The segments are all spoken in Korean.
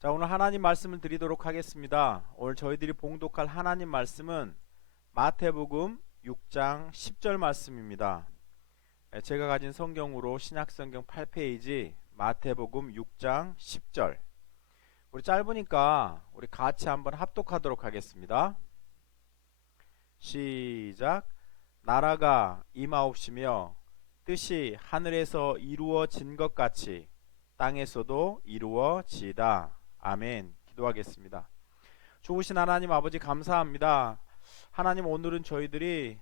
자, 오늘 하나님 말씀을 드리도록 하겠습니다. 오늘 저희들이 봉독할 하나님 말씀은 마태복음 6장 10절 말씀입니다. 제가 가진 성경으로 신약성경 8페이지 마태복음 6장 10절. 우리 짧으니까 우리 같이 한번 합독하도록 하겠습니다. 시작. 나라가 임하옵시며 뜻이 하늘에서 이루어진 것 같이 땅에서도 이루어지이다. 아멘. 기도하겠습니다. 좋으신 하나님 아버지 감사합니다. 하나님, 오늘은 저희들이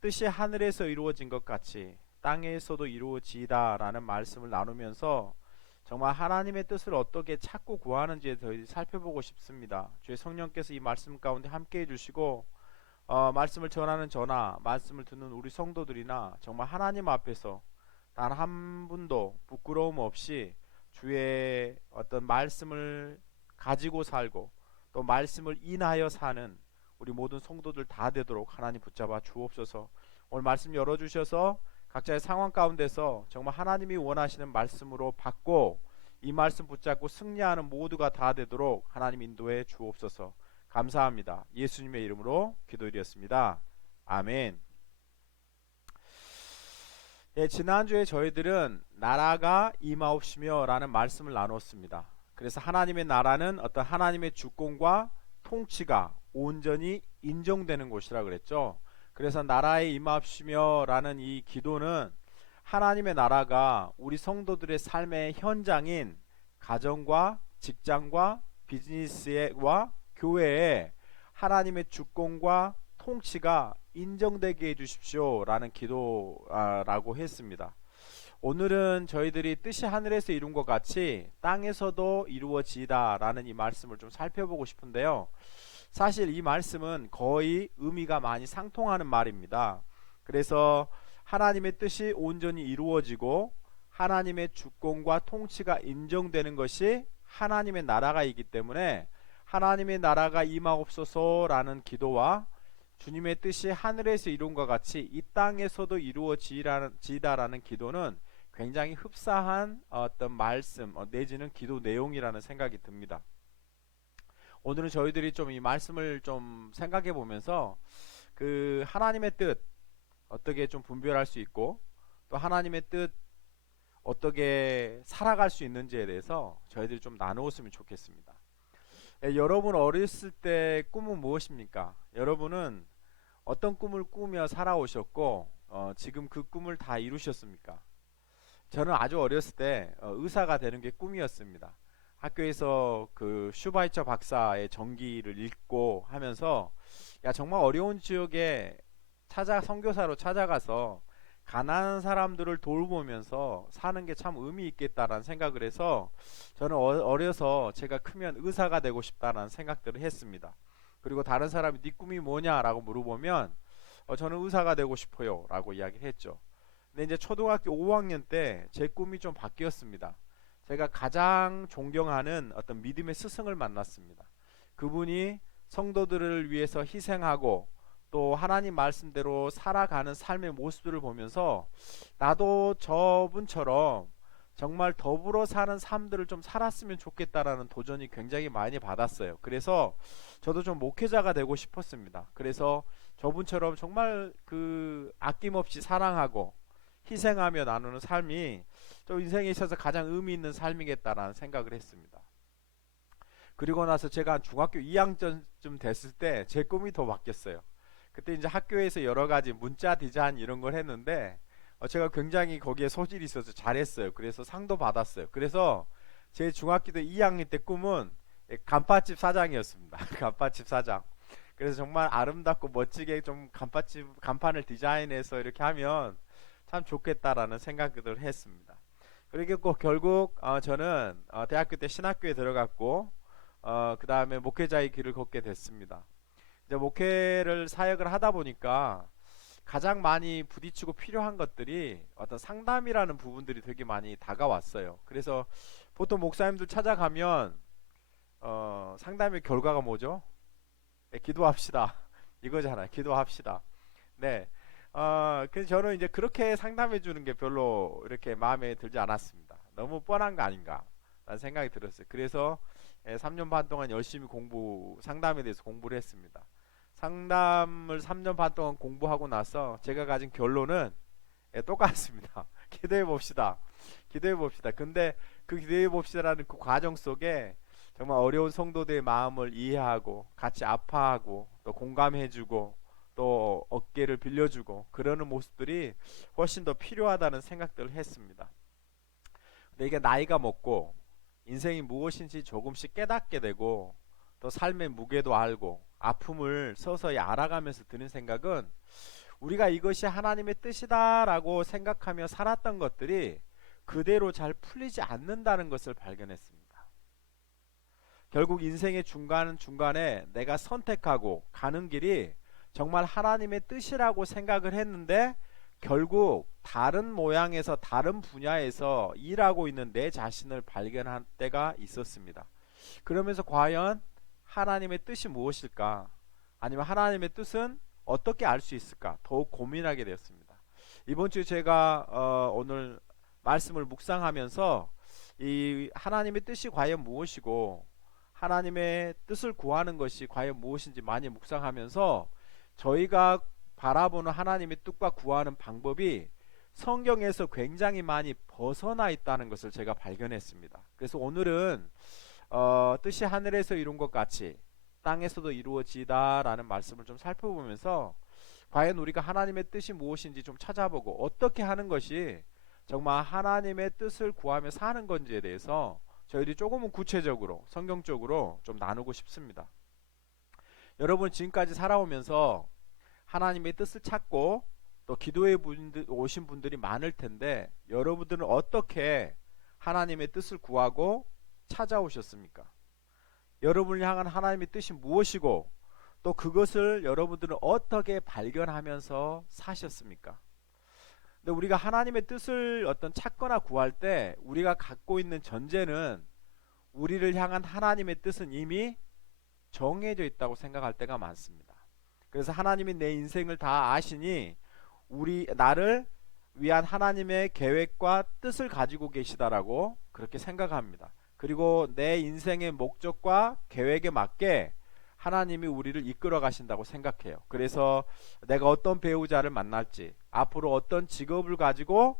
뜻이 하늘에서 이루어진 것 같이 땅에서도 이루어지이다 라는 말씀을 나누면서 정말 하나님의 뜻을 어떻게 찾고 구하는지에 저희들이 살펴보고 싶습니다. 주의 성령께서 이 말씀 가운데 함께 해주시고 말씀을 전하는 저나 말씀을 듣는 우리 성도들이나 정말 하나님 앞에서 단 한 분도 부끄러움 없이 주의 어떤 말씀을 가지고 살고 또 말씀을 인하여 사는 우리 모든 성도들 다 되도록 하나님 붙잡아 주옵소서. 오늘 말씀 열어주셔서 각자의 상황 가운데서 정말 하나님이 원하시는 말씀으로 받고 이 말씀 붙잡고 승리하는 모두가 다 되도록 하나님 인도해 주옵소서. 감사합니다. 예수님의 이름으로 기도드렸습니다. 아멘. 지난주에 저희들은 나라가 임하옵시며 라는 말씀을 나눴습니다. 그래서 하나님의 나라는 어떤 하나님의 주권과 통치가 온전히 인정되는 곳이라 그랬죠. 그래서 나라에 임하옵시며 라는 이 기도는 하나님의 나라가 우리 성도들의 삶의 현장인 가정과 직장과 비즈니스와 교회에 하나님의 주권과 통치가 인정되게 해주십시오 라는 기도라고 했습니다. 오늘은 저희들이 뜻이 하늘에서 이룬 것 같이 땅에서도 이루어지다 라는 이 말씀을 좀 살펴보고 싶은데요. 사실 이 말씀은 거의 의미가 많이 상통하는 말입니다. 그래서 하나님의 뜻이 온전히 이루어지고 하나님의 주권과 통치가 인정되는 것이 하나님의 나라가이기 때문에 하나님의 나라가 임하옵소서 라는 기도와 주님의 뜻이 하늘에서 이룬 것 같이 이 땅에서도 이루어지다라는 기도는 굉장히 흡사한 어떤 말씀 내지는 기도 내용이라는 생각이 듭니다. 오늘은 저희들이 좀 이 말씀을 좀 생각해 보면서 그 하나님의 뜻 어떻게 좀 분별할 수 있고 또 하나님의 뜻 어떻게 살아갈 수 있는지에 대해서 저희들이 좀 나누었으면 좋겠습니다. 여러분 어렸을 때 꿈은 무엇입니까? 여러분은 어떤 꿈을 꾸며 살아오셨고 지금 그 꿈을 다 이루셨습니까? 저는 아주 어렸을 때 의사가 되는 게 꿈이었습니다. 학교에서 그 슈바이처 박사의 전기를 읽고 하면서 야, 정말 어려운 지역에 선교사로 찾아가서 가난한 사람들을 돌보면서 사는 게 참 의미 있겠다라는 생각을 해서 저는 어려서 제가 크면 의사가 되고 싶다라는 생각들을 했습니다. 그리고 다른 사람이 네 꿈이 뭐냐라고 물어보면 저는 의사가 되고 싶어요 라고 이야기를 했죠. 근데 이제 초등학교 5학년 때 제 꿈이 좀 바뀌었습니다. 제가 가장 존경하는 어떤 믿음의 스승을 만났습니다. 그분이 성도들을 위해서 희생하고 또 하나님 말씀대로 살아가는 삶의 모습들을 보면서 나도 저분처럼 정말 더불어 사는 삶들을 좀 살았으면 좋겠다라는 도전이 굉장히 많이 받았어요. 그래서 저도 좀 목회자가 되고 싶었습니다. 그래서 저분처럼 정말 그 아낌없이 사랑하고 희생하며 나누는 삶이 좀 인생에 있어서 가장 의미 있는 삶이겠다라는 생각을 했습니다. 그리고 나서 제가 중학교 2학년쯤 됐을 때 제 꿈이 더 바뀌었어요. 그때 이제 학교에서 여러 가지 문자 디자인 이런 걸 했는데 제가 굉장히 거기에 소질이 있어서 잘했어요. 그래서 상도 받았어요. 그래서 제 중학교 때 2학년 때 꿈은 간판집 사장이었습니다. 간판집 사장. 그래서 정말 아름답고 멋지게 좀 간판을 디자인해서 이렇게 하면 참 좋겠다라는 생각들을 했습니다. 그리고 결국 저는 대학교 때 신학교에 들어갔고 그 다음에 목회자의 길을 걷게 됐습니다. 이제 목회를 사역을 하다 보니까 가장 많이 부딪히고 필요한 것들이 어떤 상담이라는 부분들이 되게 많이 다가왔어요. 그래서 보통 목사님들 찾아가면 상담의 결과가 뭐죠? 네, 기도합시다. 이거잖아요. 기도합시다. 네. 그래서 저는 이제 그렇게 상담해 주는 게 별로 이렇게 마음에 들지 않았습니다. 너무 뻔한 거 아닌가? 라는 생각이 들었어요. 그래서 3년 반 동안 열심히 상담에 대해서 공부를 했습니다. 상담을 3년 반 동안 공부하고 나서 제가 가진 결론은 똑같습니다. 기도해 봅시다. 기도해 봅시다. 근데 그 기도해 봅시다라는 그 과정 속에 정말 어려운 성도들의 마음을 이해하고 같이 아파하고 또 공감해주고 또 어깨를 빌려주고 그러는 모습들이 훨씬 더 필요하다는 생각들을 했습니다. 근데 이게 나이가 먹고 인생이 무엇인지 조금씩 깨닫게 되고 또 삶의 무게도 알고 아픔을 서서히 알아가면서 드는 생각은 우리가 이것이 하나님의 뜻이다라고 생각하며 살았던 것들이 그대로 잘 풀리지 않는다는 것을 발견했습니다. 결국 인생의 중간중간에 내가 선택하고 가는 길이 정말 하나님의 뜻이라고 생각을 했는데 결국 다른 모양에서 다른 분야에서 일하고 있는 내 자신을 발견한 때가 있었습니다. 그러면서 과연 하나님의 뜻이 무엇일까? 아니면 하나님의 뜻은 어떻게 알 수 있을까? 더욱 고민하게 되었습니다. 이번 주에 제가 오늘 말씀을 묵상하면서 이 하나님의 뜻이 과연 무엇이고 하나님의 뜻을 구하는 것이 과연 무엇인지 많이 묵상하면서 저희가 바라보는 하나님의 뜻과 구하는 방법이 성경에서 굉장히 많이 벗어나 있다는 것을 제가 발견했습니다. 그래서 오늘은 뜻이 하늘에서 이룬 것 같이 땅에서도 이루어지다라는 말씀을 좀 살펴보면서 과연 우리가 하나님의 뜻이 무엇인지 좀 찾아보고 어떻게 하는 것이 정말 하나님의 뜻을 구하며 사는 건지에 대해서 저희들이 조금은 구체적으로 성경적으로 좀 나누고 싶습니다. 여러분 지금까지 살아오면서 하나님의 뜻을 찾고 또 기도에 오신 분들이 많을 텐데 여러분들은 어떻게 하나님의 뜻을 구하고 찾아오셨습니까? 여러분을 향한 하나님의 뜻이 무엇이고 또 그것을 여러분들은 어떻게 발견하면서 사셨습니까? 근데 우리가 하나님의 뜻을 어떤 찾거나 구할 때 우리가 갖고 있는 전제는 우리를 향한 하나님의 뜻은 이미 정해져 있다고 생각할 때가 많습니다. 그래서 하나님이 내 인생을 다 아시니 나를 위한 하나님의 계획과 뜻을 가지고 계시다라고 그렇게 생각합니다. 그리고 내 인생의 목적과 계획에 맞게 하나님이 우리를 이끌어 가신다고 생각해요. 그래서 내가 어떤 배우자를 만날지 앞으로 어떤 직업을 가지고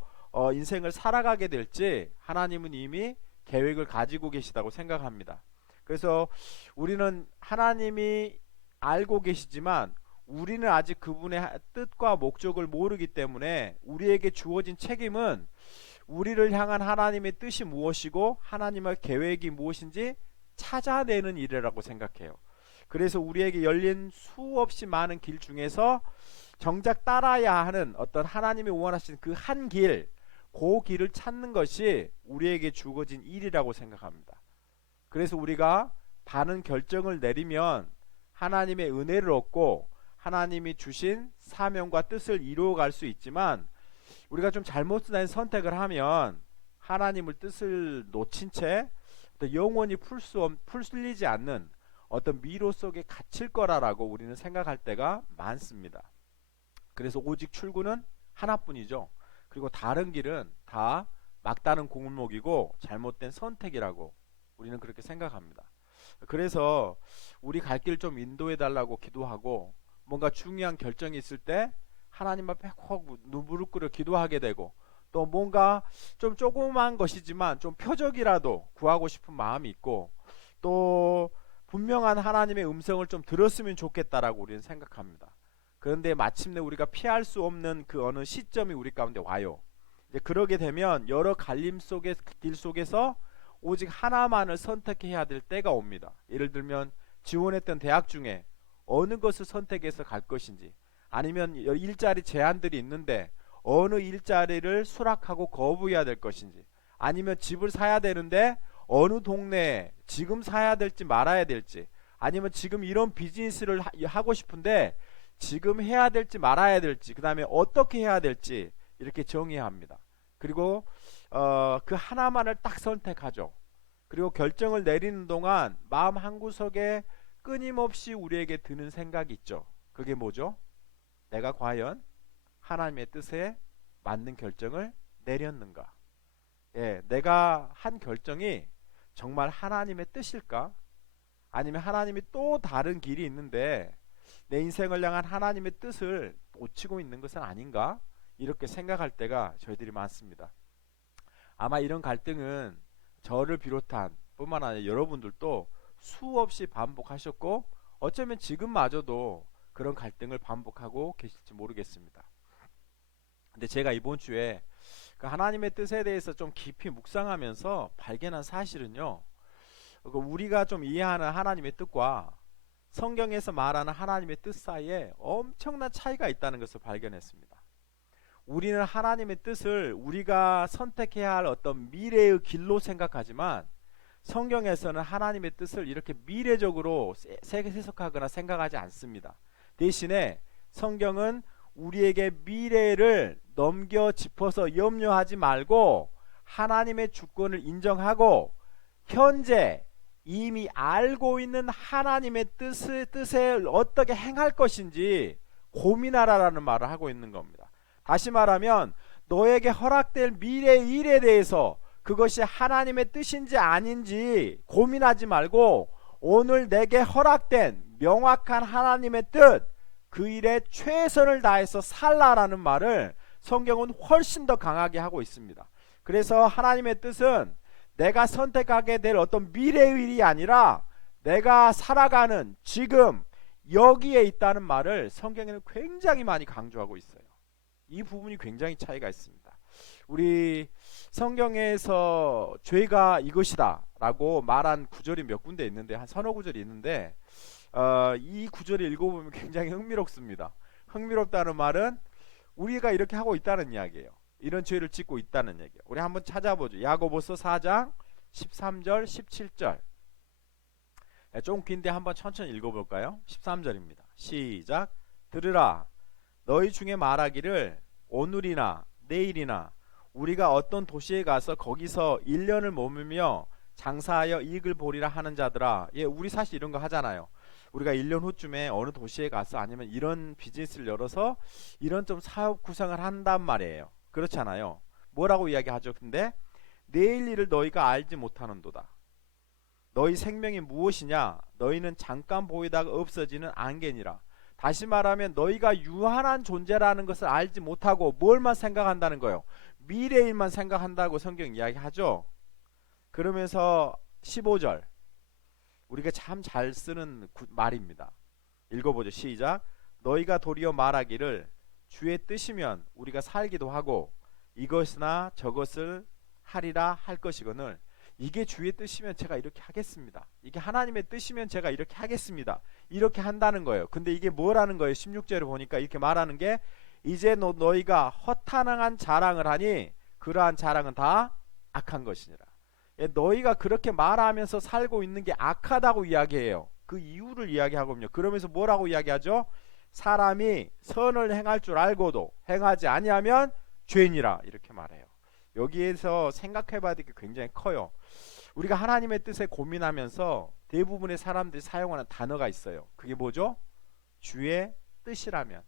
인생을 살아가게 될지 하나님은 이미 계획을 가지고 계시다고 생각합니다. 그래서 우리는 하나님이 알고 계시지만 우리는 아직 그분의 뜻과 목적을 모르기 때문에 우리에게 주어진 책임은 우리를 향한 하나님의 뜻이 무엇이고 하나님의 계획이 무엇인지 찾아내는 일이라고 생각해요. 그래서 우리에게 열린 수없이 많은 길 중에서 정작 따라야 하는 어떤 하나님이 원하시는 그 한 길, 그 길을 찾는 것이 우리에게 주어진 일이라고 생각합니다. 그래서 우리가 바른 결정을 내리면 하나님의 은혜를 얻고 하나님이 주신 사명과 뜻을 이루어갈 수 있지만 우리가 좀 잘못된 선택을 하면 하나님의 뜻을 놓친 채 영원히 풀리지 않는 어떤 미로 속에 갇힐 거라고 우리는 생각할 때가 많습니다. 그래서 오직 출구는 하나뿐이죠. 그리고 다른 길은 다 막다른 골목이고 잘못된 선택이라고 우리는 그렇게 생각합니다. 그래서 우리 갈 길 좀 인도해 달라고 기도하고 뭔가 중요한 결정이 있을 때 하나님 앞에 꼭 무릎 꿇어 기도하게 되고 또 뭔가 좀 조그만 것이지만 좀 표적이라도 구하고 싶은 마음이 있고 또 분명한 하나님의 음성을 좀 들었으면 좋겠다라고 우리는 생각합니다. 그런데 마침내 우리가 피할 수 없는 그 어느 시점이 우리 가운데 와요. 이제 그러게 되면 여러 갈림 속의 길 속에서 오직 하나만을 선택해야 될 때가 옵니다. 예를 들면 지원했던 대학 중에 어느 것을 선택해서 갈 것인지 아니면 일자리 제한들이 있는데 어느 일자리를 수락하고 거부해야 될 것인지 아니면 집을 사야 되는데 어느 동네에 지금 사야 될지 말아야 될지 아니면 지금 이런 비즈니스를 하고 싶은데 지금 해야 될지 말아야 될지 그 다음에 어떻게 해야 될지 이렇게 정해야 합니다. 그리고 그 하나만을 딱 선택하죠. 그리고 결정을 내리는 동안 마음 한구석에 끊임없이 우리에게 드는 생각이 있죠. 그게 뭐죠? 내가 과연 하나님의 뜻에 맞는 결정을 내렸는가? 예, 내가 한 결정이 정말 하나님의 뜻일까? 아니면 하나님이 또 다른 길이 있는데 내 인생을 향한 하나님의 뜻을 놓치고 있는 것은 아닌가? 이렇게 생각할 때가 저희들이 많습니다. 아마 이런 갈등은 저를 비롯한 뿐만 아니라 여러분들도 수없이 반복하셨고 어쩌면 지금마저도 그런 갈등을 반복하고 계실지 모르겠습니다. 근데 제가 이번 주에 그 하나님의 뜻에 대해서 좀 깊이 묵상하면서 발견한 사실은요, 우리가 좀 이해하는 하나님의 뜻과 성경에서 말하는 하나님의 뜻 사이에 엄청난 차이가 있다는 것을 발견했습니다. 우리는 하나님의 뜻을 우리가 선택해야 할 어떤 미래의 길로 생각하지만 성경에서는 하나님의 뜻을 이렇게 미래적으로 해석하거나 생각하지 않습니다. 대신에 성경은 우리에게 미래를 넘겨 짚어서 염려하지 말고 하나님의 주권을 인정하고 현재 이미 알고 있는 하나님의 뜻을 어떻게 행할 것인지 고민하라라는 말을 하고 있는 겁니다. 다시 말하면 너에게 허락될 미래의 일에 대해서 그것이 하나님의 뜻인지 아닌지 고민하지 말고 오늘 내게 허락된 명확한 하나님의 뜻, 그 일에 최선을 다해서 살라라는 말을 성경은 훨씬 더 강하게 하고 있습니다. 그래서 하나님의 뜻은 내가 선택하게 될 어떤 미래의 일이 아니라 내가 살아가는 지금 여기에 있다는 말을 성경에는 굉장히 많이 강조하고 있어요. 이 부분이 굉장히 차이가 있습니다. 우리 성경에서 죄가 이것이다 라고 말한 구절이 몇 군데 있는데 한 서너 구절이 있는데 이 구절을 읽어보면 굉장히 흥미롭습니다. 흥미롭다는 말은 우리가 이렇게 하고 있다는 이야기예요. 이런 죄를 짓고 있다는 얘기예요. 우리 한번 찾아보죠. 야고보서 4장 13절 17절. 좀 긴데 한번 천천히 읽어볼까요? 13절입니다. 시작. 들으라. 너희 중에 말하기를 오늘이나 내일이나 우리가 어떤 도시에 가서 거기서 1년을 머물며 장사하여 이익을 보리라 하는 자들아. 예, 우리 사실 이런 거 하잖아요. 우리가 1년 후쯤에 어느 도시에 가서 아니면 이런 비즈니스를 열어서 이런 좀 사업 구상을 한단 말이에요. 그렇잖아요. 뭐라고 이야기하죠? 근데 내일 일을 너희가 알지 못하는도다. 너희 생명이 무엇이냐? 너희는 잠깐 보이다가 없어지는 안개니라. 다시 말하면 너희가 유한한 존재라는 것을 알지 못하고 뭘만 생각한다는 거예요. 미래일만 생각한다고 성경 이야기하죠. 그러면서 15절, 우리가 참 잘 쓰는 말입니다. 읽어보죠. 시작. 너희가 도리어 말하기를 주의 뜻이면 우리가 살기도 하고 이것이나 저것을 하리라 할 것이거늘. 이게 주의 뜻이면 제가 이렇게 하겠습니다. 이게 하나님의 뜻이면 제가 이렇게 하겠습니다. 이렇게 한다는 거예요. 근데 이게 뭐라는 거예요? 16절을 보니까 이렇게 말하는 게 이제 너희가 허탄한 자랑을 하니 그러한 자랑은 다 악한 것이니라. 너희가 그렇게 말하면서 살고 있는 게 악하다고 이야기해요. 그 이유를 이야기하거든요. 그러면서 뭐라고 이야기하죠? 사람이 선을 행할 줄 알고도 행하지 아니하면 죄니라 이렇게 말해요. 여기에서 생각해봐야 될 게 굉장히 커요. 우리가 하나님의 뜻에 고민하면서 대부분의 사람들이 사용하는 단어가 있어요. 그게 뭐죠? 주의 뜻이라면,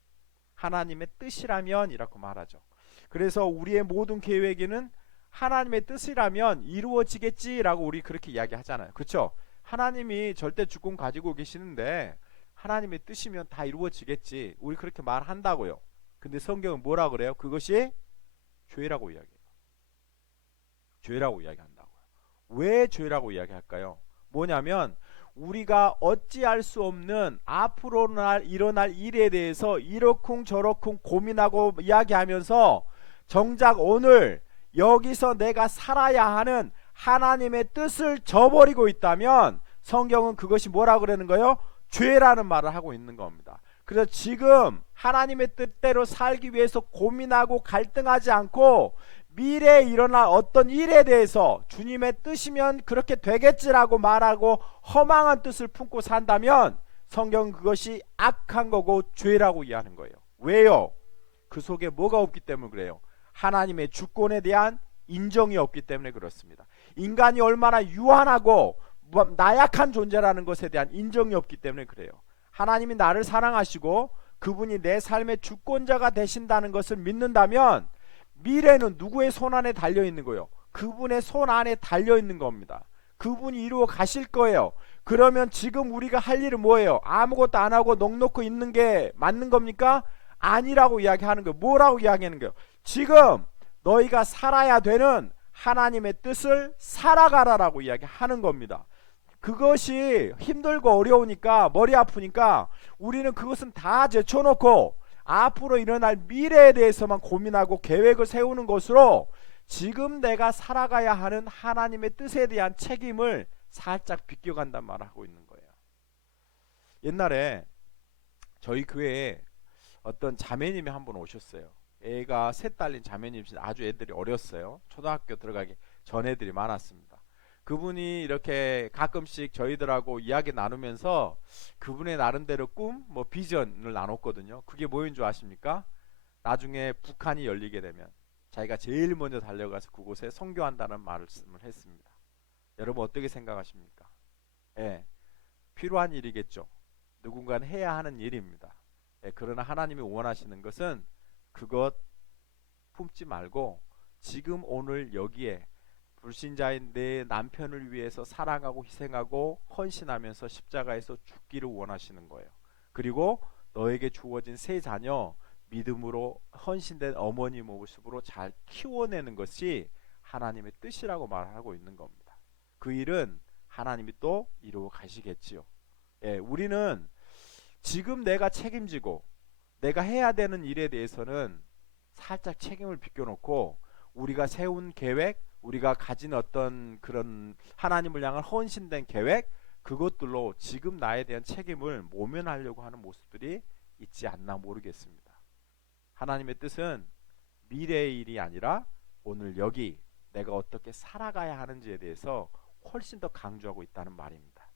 하나님의 뜻이라면 이라고 말하죠. 그래서 우리의 모든 계획에는 하나님의 뜻이라면 이루어지겠지라고 우리 그렇게 이야기하잖아요. 그렇죠? 하나님이 절대 주권 가지고 계시는데 하나님의 뜻이면 다 이루어지겠지. 우리 그렇게 말한다고요. 근데 성경은 뭐라 그래요? 그것이 죄라고 이야기해요. 죄라고 이야기한다고요. 왜 죄라고 이야기할까요? 뭐냐면 우리가 어찌할 수 없는 앞으로 일어날 일에 대해서 이러쿵저러쿵 고민하고 이야기하면서 정작 오늘 여기서 내가 살아야 하는 하나님의 뜻을 저버리고 있다면 성경은 그것이 뭐라고 그러는 거예요? 죄라는 말을 하고 있는 겁니다. 그래서 지금 하나님의 뜻대로 살기 위해서 고민하고 갈등하지 않고 미래에 일어날 어떤 일에 대해서 주님의 뜻이면 그렇게 되겠지라고 말하고 허망한 뜻을 품고 산다면 성경은 그것이 악한 거고 죄라고 이해하는 거예요. 왜요? 그 속에 뭐가 없기 때문에 그래요. 하나님의 주권에 대한 인정이 없기 때문에 그렇습니다. 인간이 얼마나 유한하고 나약한 존재라는 것에 대한 인정이 없기 때문에 그래요. 하나님이 나를 사랑하시고 그분이 내 삶의 주권자가 되신다는 것을 믿는다면 미래는 누구의 손 안에 달려있는 거예요? 그분의 손 안에 달려있는 겁니다. 그분이 이루어 가실 거예요. 그러면 지금 우리가 할 일은 뭐예요? 아무것도 안 하고 넋놓고 있는 게 맞는 겁니까? 아니라고 이야기하는 거예요. 뭐라고 이야기하는 거예요? 지금 너희가 살아야 되는 하나님의 뜻을 살아가라라고 이야기하는 겁니다. 그것이 힘들고 어려우니까, 머리 아프니까 우리는 그것은 다 제쳐놓고 앞으로 일어날 미래에 대해서만 고민하고 계획을 세우는 것으로 지금 내가 살아가야 하는 하나님의 뜻에 대한 책임을 살짝 비껴간단 말을 하고 있는 거예요. 옛날에 저희 교회에 어떤 자매님이 한 분 오셨어요. 애가 셋 딸린 자매님이신, 아주 애들이 어렸어요. 초등학교 들어가기 전 애들이 많았습니다. 그분이 이렇게 가끔씩 저희들하고 이야기 나누면서 그분의 나름대로 꿈, 뭐 비전을 나눴거든요. 그게 뭐인 줄 아십니까? 나중에 북한이 열리게 되면 자기가 제일 먼저 달려가서 그곳에 선교한다는 말씀을 했습니다. 여러분 어떻게 생각하십니까? 예, 필요한 일이겠죠. 누군가는 해야 하는 일입니다. 예, 그러나 하나님이 원하시는 것은 그것 품지 말고 지금 오늘 여기에 불신자인 내 남편을 위해서 사랑하고 희생하고 헌신하면서 십자가에서 죽기를 원하시는 거예요. 그리고 너에게 주어진 세 자녀 믿음으로 헌신된 어머니 모습으로 잘 키워내는 것이 하나님의 뜻이라고 말하고 있는 겁니다. 그 일은 하나님이 또 이루어 가시겠지요. 예, 우리는 지금 내가 책임지고 내가 해야 되는 일에 대해서는 살짝 책임을 비껴놓고 우리가 세운 계획, 우리가 가진 어떤 그런 하나님을 향한 헌신된 계획, 그것들로 지금 나에 대한 책임을 모면하려고 하는 모습들이 있지 않나 모르겠습니다. 하나님의 뜻은 미래의 일이 아니라 오늘 여기 내가 어떻게 살아가야 하는지에 대해서 훨씬 더 강조하고 있다는 말입니다.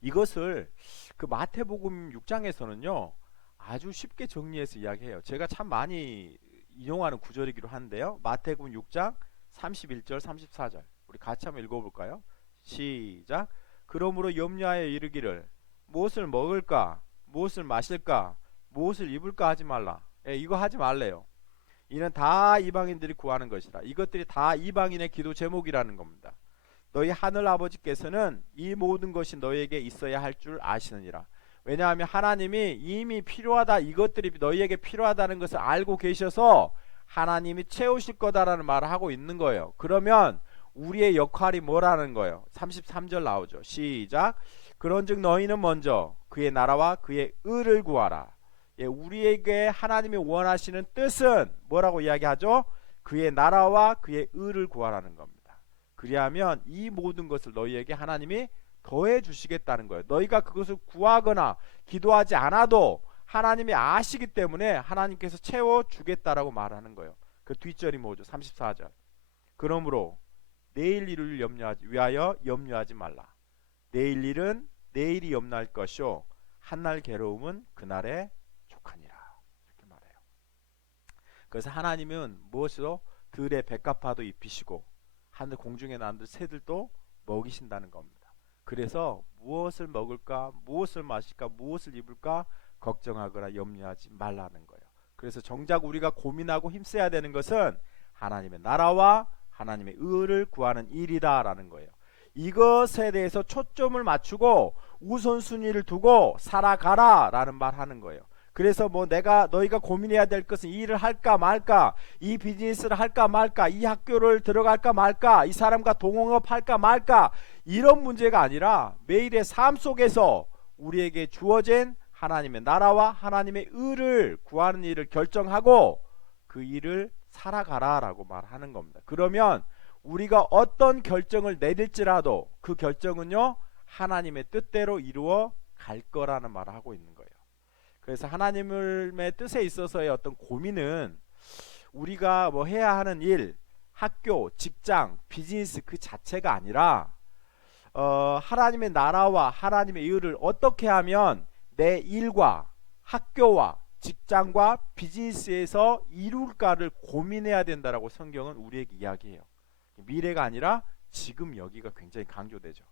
이것을 그 마태복음 6장에서는요 아주 쉽게 정리해서 이야기해요. 제가 참 많이 인용하는 구절이기도 한데요. 마태복음 6장 31절 34절 우리 같이 한번 읽어볼까요? 시작. 그러므로 염려하여 이르기를 무엇을 먹을까 무엇을 마실까 무엇을 입을까 하지 말라. 예, 이거 하지 말래요. 이는 다 이방인들이 구하는 것이라. 이것들이 다 이방인의 기도 제목이라는 겁니다. 너희 하늘 아버지께서는 이 모든 것이 너희에게 있어야 할 줄 아시느니라. 왜냐하면 하나님이 이미 필요하다, 이것들이 너희에게 필요하다는 것을 알고 계셔서 하나님이 채우실 거다라는 말을 하고 있는 거예요. 그러면 우리의 역할이 뭐라는 거예요? 33절 나오죠. 시작. 그런즉 너희는 먼저 그의 나라와 그의 의를 구하라. 예, 우리에게 하나님이 원하시는 뜻은 뭐라고 이야기하죠? 그의 나라와 그의 의를 구하라는 겁니다. 그리하면 이 모든 것을 너희에게 하나님이 더해 주시겠다는 거예요. 너희가 그것을 구하거나 기도하지 않아도 하나님이 아시기 때문에 하나님께서 채워주겠다라고 말하는 거예요. 그 뒷절이 뭐죠? 34절. 그러므로 내일 일을 위하여 염려하지 말라. 내일 일은 내일이 염려할 것이요 한날 괴로움은 그날에 족하니라. 이렇게 말해요. 그래서 하나님은 무엇으로 들의 백합화도 입히시고 하늘 공중에 나는 새들도 먹이신다는 겁니다. 그래서 무엇을 먹을까 무엇을 마실까 무엇을 입을까 걱정하거나 염려하지 말라는 거예요. 그래서 정작 우리가 고민하고 힘써야 되는 것은 하나님의 나라와 하나님의 의를 구하는 일이다라는 거예요. 이것에 대해서 초점을 맞추고 우선순위를 두고 살아가라라는 말 하는 거예요. 그래서 뭐 너희가 고민해야 될 것은 이 일을 할까 말까, 이 비즈니스를 할까 말까, 이 학교를 들어갈까 말까, 이 사람과 동업을 할까 말까, 이런 문제가 아니라 매일의 삶 속에서 우리에게 주어진 하나님의 나라와 하나님의 의를 구하는 일을 결정하고 그 일을 살아가라라고 말하는 겁니다. 그러면 우리가 어떤 결정을 내릴지라도 그 결정은요 하나님의 뜻대로 이루어 갈 거라는 말을 하고 있는 거예요. 그래서 하나님의 뜻에 있어서의 어떤 고민은 우리가 뭐 해야 하는 일, 학교, 직장, 비즈니스 그 자체가 아니라 하나님의 나라와 하나님의 의를 어떻게 하면 내 일과 학교와 직장과 비즈니스에서 이룰까를 고민해야 된다라고 성경은 우리에게 이야기해요. 미래가 아니라 지금 여기가 굉장히 강조되죠.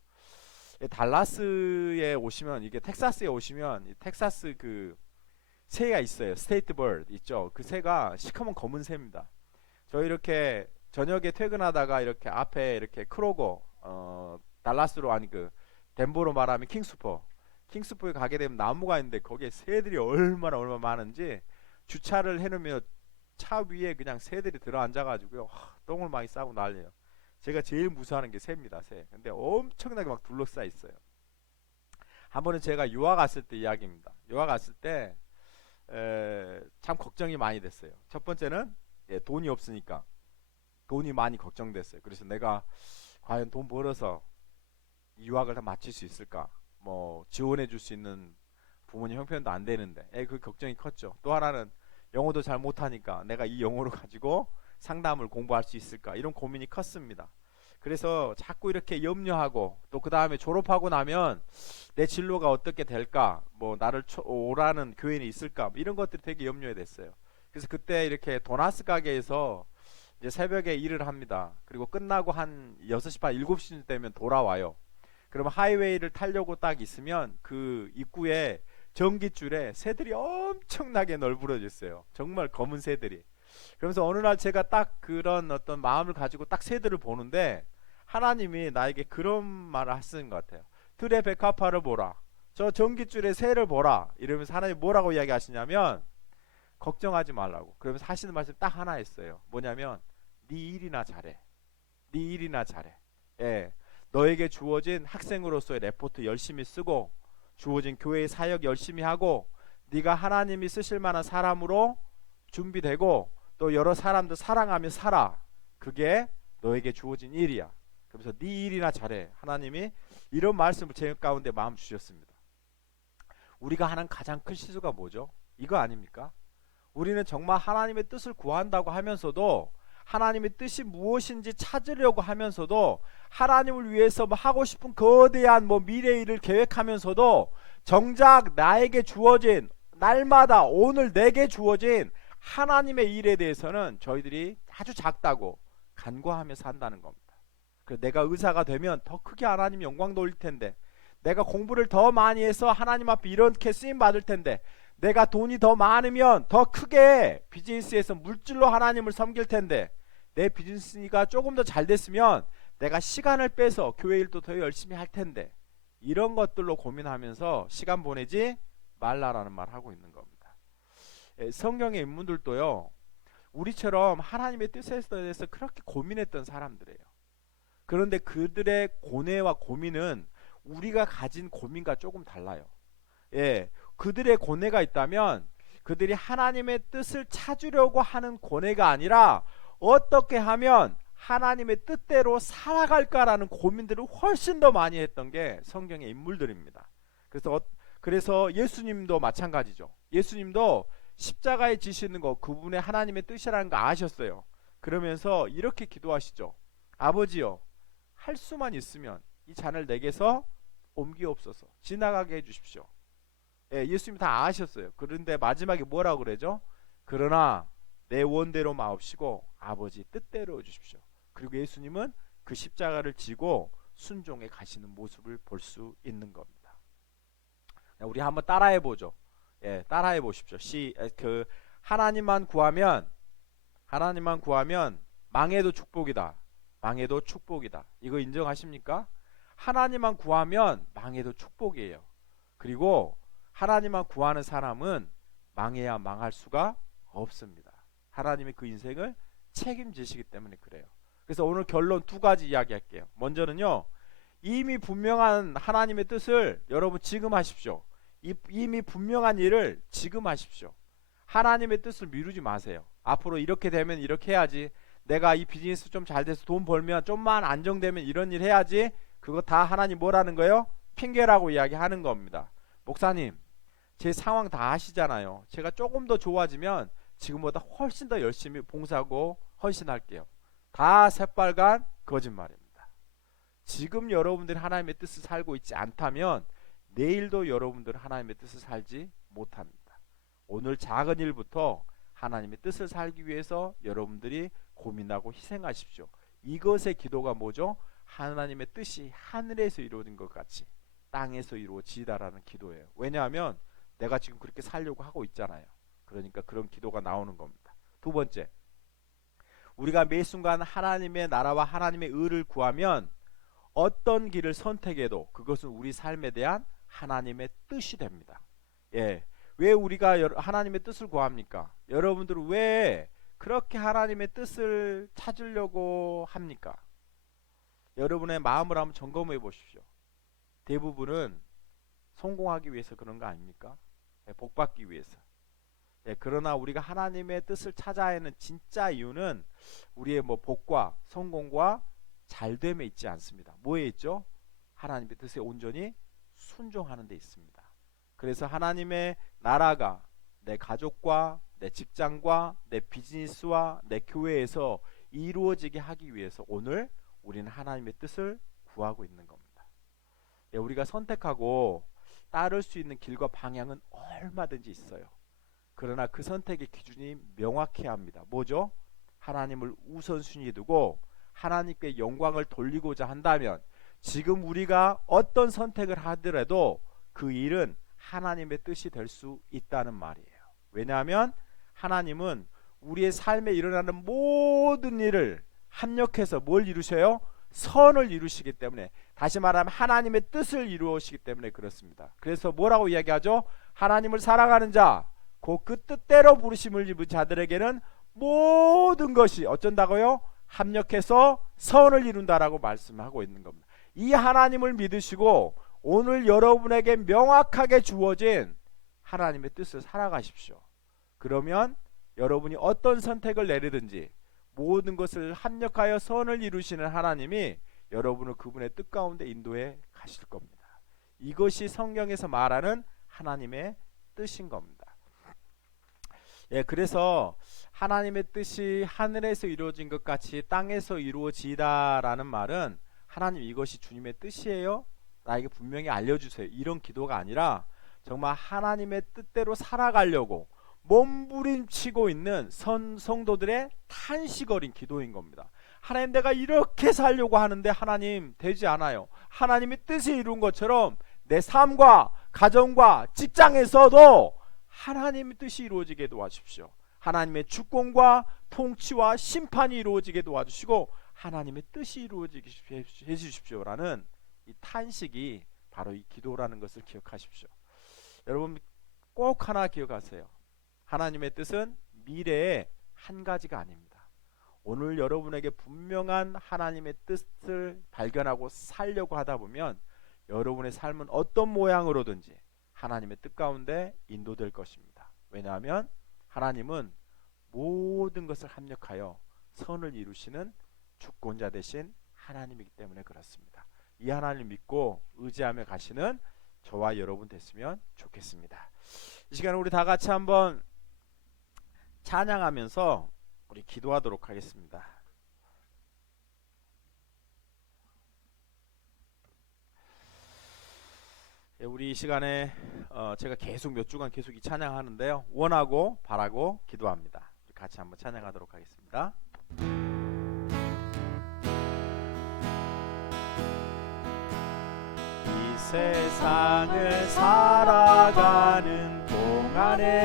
달라스에 오시면, 이게 텍사스에 오시면 텍사스 그 새가 있어요. 스테이트 버드 있죠. 그 새가 시커먼 검은 새입니다. 저 이렇게 저녁에 퇴근하다가 이렇게 앞에 이렇게 크로거 달라스로 아니 그 덴버로 말하면 킹스포에 가게 되면 나무가 있는데 거기에 새들이 얼마나 많은지 주차를 해놓으면 차 위에 그냥 새들이 들어앉아가지고요 똥을 많이 싸고 난리예요. 제가 제일 무서워하는 게 새입니다. 새. 근데 엄청나게 막 둘러싸여 있어요. 한 번은 제가 유학 갔을 때 이야기입니다. 유학 갔을 때 참 걱정이 많이 됐어요. 첫 번째는 돈이 없으니까 돈이 많이 걱정됐어요. 그래서 내가 과연 돈 벌어서 이 유학을 다 마칠 수 있을까? 뭐 지원해 줄 수 있는 부모님 형편도 안 되는데 그 걱정이 컸죠. 또 하나는 영어도 잘 못하니까 내가 이 영어를 가지고 상담을 공부할 수 있을까? 이런 고민이 컸습니다. 그래서 자꾸 이렇게 염려하고 또 그 다음에 졸업하고 나면 내 진로가 어떻게 될까? 뭐 나를 오라는 교인이 있을까? 뭐 이런 것들이 되게 염려가 됐어요. 그래서 그때 이렇게 도나스 가게에서 이제 새벽에 일을 합니다. 그리고 끝나고 한 6시 반 7시 되면 돌아와요. 그러면 하이웨이를 타려고 딱 있으면 그 입구에 전깃줄에 새들이 엄청나게 널브러져 있어요. 정말 검은 새들이. 그러면서 어느 날 제가 딱 그런 어떤 마음을 가지고 딱 새들을 보는데 하나님이 나에게 그런 말을 하시는 것 같아요. 들의 백합화를 보라. 저 전깃줄에 새를 보라. 이러면서 하나님이 뭐라고 이야기하시냐면 걱정하지 말라고. 그러면서 하시는 말씀 딱 하나 했어요. 뭐냐면 네 일이나 잘해. 네 일이나 잘해. 예. 너에게 주어진 학생으로서의 레포트 열심히 쓰고 주어진 교회의 사역 열심히 하고 네가 하나님이 쓰실 만한 사람으로 준비되고 또 여러 사람들 사랑하며 살아. 그게 너에게 주어진 일이야. 그래서 네 일이나 잘해. 하나님이 이런 말씀을 제 가운데 마음 주셨습니다. 우리가 하는 가장 큰 실수가 뭐죠? 이거 아닙니까? 우리는 정말 하나님의 뜻을 구한다고 하면서도 하나님의 뜻이 무엇인지 찾으려고 하면서도 하나님을 위해서 뭐 하고 싶은 거대한 뭐 미래 일을 계획하면서도 정작 나에게 주어진 날마다 오늘 내게 주어진 하나님의 일에 대해서는 저희들이 아주 작다고 간과하며 산다는 겁니다. 그래서 내가 의사가 되면 더 크게 하나님 영광 돌릴 텐데, 내가 공부를 더 많이 해서 하나님 앞에 이렇게 쓰임 받을 텐데, 내가 돈이 더 많으면 더 크게 비즈니스에서 물질로 하나님을 섬길 텐데, 내 비즈니스가 조금 더 잘 됐으면 내가 시간을 빼서 교회 일도 더 열심히 할 텐데, 이런 것들로 고민하면서 시간 보내지 말라라는 말 하고 있는 겁니다. 성경의 인물들도요, 우리처럼 하나님의 뜻에 대해서 그렇게 고민했던 사람들이에요. 그런데 그들의 고뇌와 고민은 우리가 가진 고민과 조금 달라요. 그들의 고뇌가 있다면 그들이 하나님의 뜻을 찾으려고 하는 고뇌가 아니라 어떻게 하면 하나님의 뜻대로 살아갈까라는 고민들을 훨씬 더 많이 했던 게 성경의 인물들입니다. 그래서 예수님도 마찬가지죠. 예수님도 십자가에 지시는 거 그분의 하나님의 뜻이라는 거 아셨어요. 그러면서 이렇게 기도하시죠. 아버지요, 할 수만 있으면 이 잔을 내게서 옮기옵소서. 지나가게 해주십시오. 예수님이 다 아셨어요. 그런데 마지막에 뭐라고 그러죠? 그러나 내 원대로 마옵시고 아버지 뜻대로 해주십시오. 그리고 예수님은 그 십자가를 지고 순종해 가시는 모습을 볼 수 있는 겁니다. 우리 한번 따라해 보죠. 따라해 보십시오. 하나님만 구하면 망해도 축복이다. 망해도 축복이다. 이거 인정하십니까? 하나님만 구하면 망해도 축복이에요. 그리고 하나님만 구하는 사람은 망해야 망할 수가 없습니다. 하나님이 그 인생을 책임지시기 때문에 그래요. 그래서 오늘 결론 두 가지 이야기할게요. 먼저는요, 이미 분명한 하나님의 뜻을 여러분 지금 하십시오. 이미 분명한 일을 지금 하십시오. 하나님의 뜻을 미루지 마세요. 앞으로 이렇게 되면 이렇게 해야지, 내가 이 비즈니스 좀 잘 돼서 돈 벌면 좀만 안정되면 이런 일 해야지, 그거 다 하나님 뭐라는 거예요? 핑계라고 이야기하는 겁니다. 목사님, 제 상황 다 아시잖아요. 제가 조금 더 좋아지면 지금보다 훨씬 더 열심히 봉사하고 헌신할게요. 다 새빨간 거짓말입니다. 지금 여러분들이 하나님의 뜻을 살고 있지 않다면 내일도 여러분들은 하나님의 뜻을 살지 못합니다. 오늘 작은 일부터 하나님의 뜻을 살기 위해서 여러분들이 고민하고 희생하십시오. 이것의 기도가 뭐죠? 하나님의 뜻이 하늘에서 이루어진 것 같이 땅에서 이루어지다라는 기도예요. 왜냐하면 내가 지금 그렇게 살려고 하고 있잖아요. 그러니까 그런 기도가 나오는 겁니다. 두 번째, 우리가 매 순간 하나님의 나라와 하나님의 의를 구하면 어떤 길을 선택해도 그것은 우리 삶에 대한 하나님의 뜻이 됩니다. 예. 왜 우리가 하나님의 뜻을 구합니까? 여러분들은 왜 그렇게 하나님의 뜻을 찾으려고 합니까? 여러분의 마음을 한번 점검해 보십시오. 대부분은 성공하기 위해서 그런 거 아닙니까? 예, 복 받기 위해서. 예, 그러나 우리가 하나님의 뜻을 찾아야 하는 진짜 이유는 우리의 복과 성공과 잘됨에 있지 않습니다. 뭐에 있죠? 하나님의 뜻에 온전히 순종하는 데 있습니다. 그래서 하나님의 나라가 내 가족과 내 직장과 내 비즈니스와 내 교회에서 이루어지게 하기 위해서 오늘 우리는 하나님의 뜻을 구하고 있는 겁니다. 예, 우리가 선택하고 따를 수 있는 길과 방향은 얼마든지 있어요. 그러나 그 선택의 기준이 명확해야 합니다. 뭐죠? 하나님을 우선순위에 두고 하나님께 영광을 돌리고자 한다면 지금 우리가 어떤 선택을 하더라도 그 일은 하나님의 뜻이 될 수 있다는 말이에요. 왜냐하면 하나님은 우리의 삶에 일어나는 모든 일을 합력해서 뭘 이루셔요? 선을 이루시기 때문에, 다시 말하면 하나님의 뜻을 이루시기 때문에 그렇습니다. 그래서 뭐라고 이야기하죠? 하나님을 사랑하는 자, 곧 그 뜻대로 부르심을 입은 자들에게는 모든 것이 어쩐다고요? 합력해서 선을 이룬다라고 말씀하고 있는 겁니다. 이 하나님을 믿으시고 오늘 여러분에게 명확하게 주어진 하나님의 뜻을 살아가십시오. 그러면 여러분이 어떤 선택을 내리든지 모든 것을 합력하여 선을 이루시는 하나님이 여러분을 그분의 뜻 가운데 인도해 가실 겁니다. 이것이 성경에서 말하는 하나님의 뜻인 겁니다. 예, 그래서 하나님의 뜻이 하늘에서 이루어진 것 같이 땅에서 이루어지다라는 말은 하나님 이것이 주님의 뜻이에요? 나에게 분명히 알려주세요. 이런 기도가 아니라 정말 하나님의 뜻대로 살아가려고 몸부림치고 있는 성도들의 탄식 어린 기도인 겁니다. 하나님, 내가 이렇게 살려고 하는데 하나님 되지 않아요. 하나님의 뜻이 이룬 것처럼 내 삶과 가정과 직장에서도 하나님의 뜻이 이루어지게 도와주십시오. 하나님의 주권과 통치와 심판이 이루어지게 도와주시고 하나님의 뜻이 이루어지게 해주십시오라는 이 탄식이 바로 이 기도라는 것을 기억하십시오. 여러분 꼭 하나 기억하세요. 하나님의 뜻은 미래의 한 가지가 아닙니다. 오늘 여러분에게 분명한 하나님의 뜻을 발견하고 살려고 하다 보면 여러분의 삶은 어떤 모양으로든지 하나님의 뜻 가운데 인도될 것입니다. 왜냐하면 하나님은 모든 것을 합력하여 선을 이루시는 주권자 되신 하나님이기 때문에 그렇습니다. 이 하나님 믿고 의지하며 가시는 저와 여러분 됐으면 좋겠습니다. 이 시간에 우리 다 같이 한번 찬양하면서 우리 기도하도록 하겠습니다. 우리 이 시간에 제가 계속 몇 주간 계속 이 찬양하는데요, 원하고 바라고 기도합니다. 같이 한번 찬양하도록 하겠습니다. 이 세상을 살아가는 동안에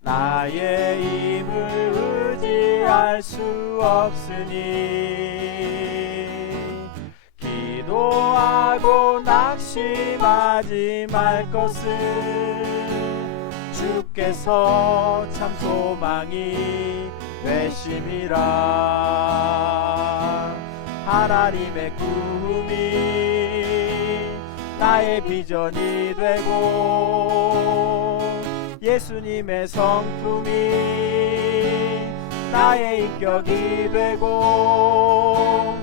나의 힘을 의지할 수 없으니 기도하고 낙심하지 말 것을 주께서 참 소망이 되심이라. 하나님의 꿈이 나의 비전이 되고 예수님의 성품이 나의 인격이 되고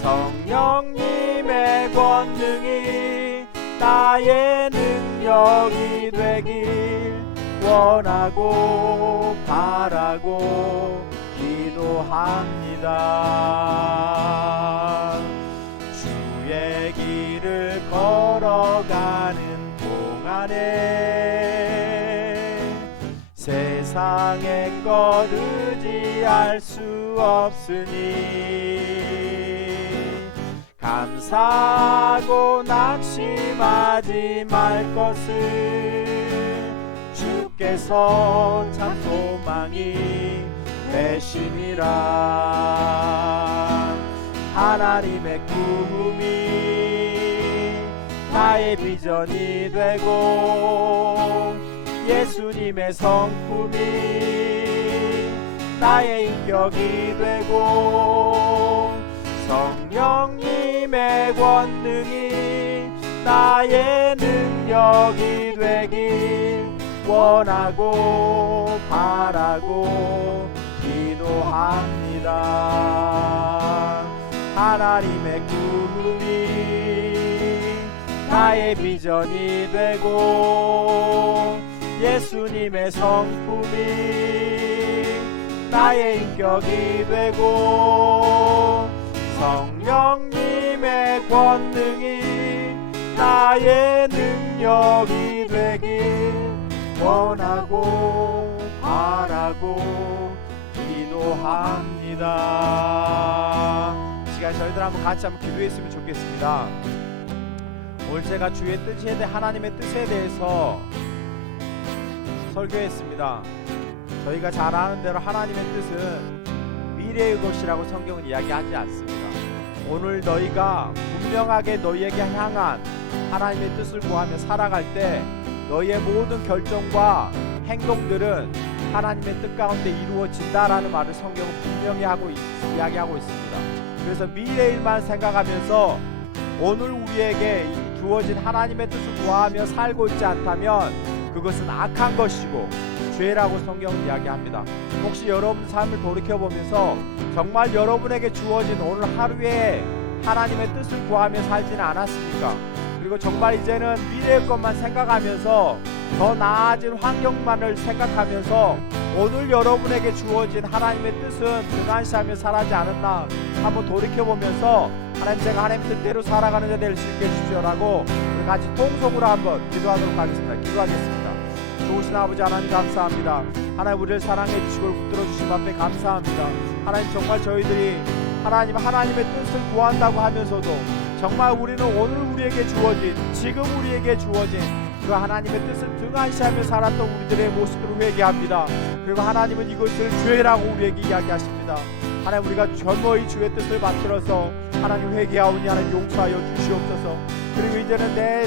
성령님의 권능이 나의 능력이 되길 원하고 바라고 기도합니다. 주의 길을 걸어가는 동안에 세상의 것 의지할 수 없으니 감사하고 낙심하지 말 것을 주께서 참 소망이 되심이라. 하나님의 꿈이 나의 비전이 되고 예수님의 성품이 나의 인격이 되고 성령님의 권능이 나의 능력이 되길 원하고 바라고 기도합니다. 하나님의 꿈이 나의 비전이 되고 예수님의 성품이 나의 인격이 되고 성령님의 권능이 나의 능력이 되길 원하고 바라고 기도합니다. 이 시간 저희들 같이 한번 기도했으면 좋겠습니다. 오늘 제가 주의 뜻에 대해 하나님의 뜻에 대해서 설교했습니다. 저희가 잘 아는 대로 하나님의 뜻은 미래의 것이라고 성경은 이야기하지 않습니다. 오늘 너희가 분명하게 너희에게 향한 하나님의 뜻을 구하며 살아갈 때 너희의 모든 결정과 행동들은 하나님의 뜻 가운데 이루어진다라는 말을 성경은 분명히 이야기하고 있습니다. 그래서 미래의 일만 생각하면서 오늘 우리에게 주어진 하나님의 뜻을 구하며 살고 있지 않다면 그것은 악한 것이고 죄라고 성경은 이야기합니다. 혹시 여러분 삶을 돌이켜보면서 정말 여러분에게 주어진 오늘 하루에 하나님의 뜻을 구하며 살지는 않았습니까? 그리고 정말 이제는 미래의 것만 생각하면서 더 나아진 환경만을 생각하면서 오늘 여러분에게 주어진 하나님의 뜻은 등한시하며 살아지 않았나 한번 돌이켜보면서 하나님, 제가 하나님 뜻대로 살아가는 자 될 수 있게 해주시오라고 우리 같이 통성으로 한번 기도하도록 하겠습니다. 기도하겠습니다. 좋으신 아버지 하나님 감사합니다. 하나님, 우리를 사랑해 주시고 붙들어 주신 앞에 감사합니다. 하나님, 정말 저희들이 하나님의 뜻을 구한다고 하면서도 정말 우리는 오늘 우리에게 주어진, 지금 우리에게 주어진 그 하나님의 뜻을 등한시하며 살았던 우리들의 모습으로 회개합니다. 그리고 하나님은 이것을 죄라고 우리에게 이야기하십니다. 하나님, 우리가 겸허히 주의 뜻을 받들어서 하나님 회개하오니 하나님 용서하여 주시옵소서. 그리고 이제는 내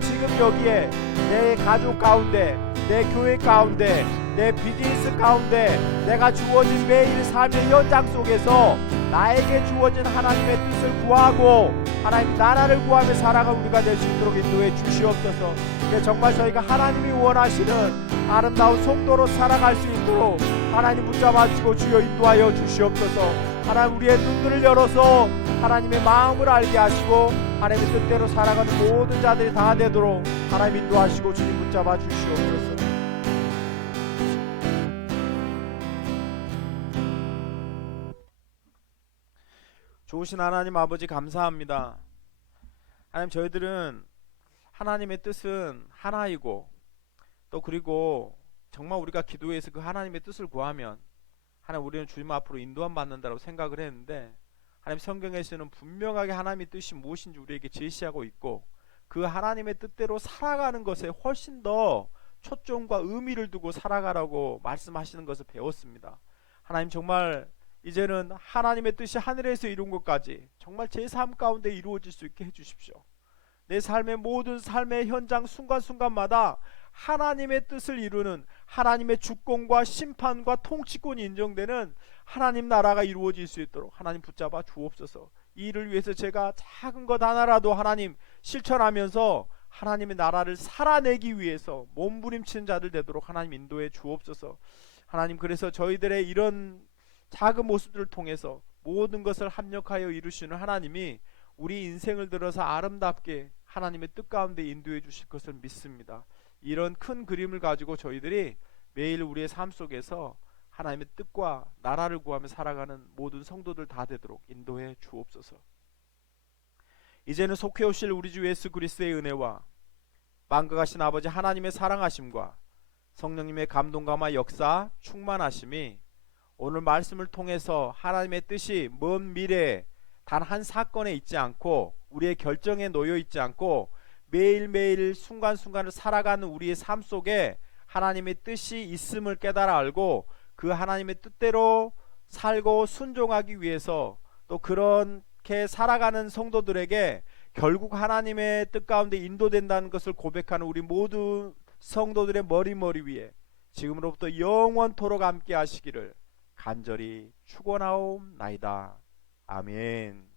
지금 여기에 내 가족 가운데, 내 교회 가운데, 내 비즈니스 가운데 내가 주어진 매일 삶의 현장 속에서 나에게 주어진 하나님의 뜻을 구하고 하나님 나라를 구하며 살아가는 우리가 될 수 있도록 인도해 주시옵소서. 정말 저희가 하나님이 원하시는 아름다운 성도로 살아갈 수 있도록 하나님 붙잡아 주시고 주여 인도하여 주시옵소서. 하나님, 우리의 눈들을 열어서 하나님의 마음을 알게 하시고 하나님의 뜻대로 살아가는 모든 자들이 다 되도록 하나님 인도하시고 주님 붙잡아 주시옵소서. 좋으신 하나님 아버지 감사합니다. 하나님, 저희들은 하나님의 뜻은 하나이고 또 그리고 정말 우리가 기도해서 그 하나님의 뜻을 구하면 하나님, 우리는 주님 앞으로 인도함 받는다고 생각을 했는데 하나님, 성경에서는 분명하게 하나님의 뜻이 무엇인지 우리에게 제시하고 있고 그 하나님의 뜻대로 살아가는 것에 훨씬 더 초점과 의미를 두고 살아가라고 말씀하시는 것을 배웠습니다. 하나님, 정말 이제는 하나님의 뜻이 하늘에서 이룬 것까지 정말 제 삶 가운데 이루어질 수 있게 해주십시오. 내 삶의 모든 삶의 현장 순간순간마다 하나님의 뜻을 이루는 하나님의 주권과 심판과 통치권이 인정되는 하나님 나라가 이루어질 수 있도록 하나님 붙잡아 주옵소서. 이 일을 위해서 제가 작은 것 하나라도 하나님 실천하면서 하나님의 나라를 살아내기 위해서 몸부림치는 자들 되도록 하나님 인도해 주옵소서. 하나님, 그래서 저희들의 이런 작은 모습들을 통해서 모든 것을 합력하여 이루시는 하나님이 우리 인생을 들어서 아름답게 하나님의 뜻 가운데 인도해 주실 것을 믿습니다. 이런 큰 그림을 가지고 저희들이 매일 우리의 삶 속에서 하나님의 뜻과 나라를 구하며 살아가는 모든 성도들 다 되도록 인도해 주옵소서. 이제는 속해 오실 우리 주 예수 그리스도의 은혜와 만극하신 아버지 하나님의 사랑하심과 성령님의 감동감화 역사 충만하심이 오늘 말씀을 통해서 하나님의 뜻이 먼 미래에 단 한 사건에 있지 않고 우리의 결정에 놓여 있지 않고 매일매일 순간순간을 살아가는 우리의 삶 속에 하나님의 뜻이 있음을 깨달아 알고 그 하나님의 뜻대로 살고 순종하기 위해서 또 그런 그렇게 살아가는 성도들에게 결국 하나님의 뜻 가운데 인도된다는 것을 고백하는 우리 모두 성도들의 머리 위에 지금으로부터 영원토록 함께 하시기를 간절히 축원하옵나이다. 아멘.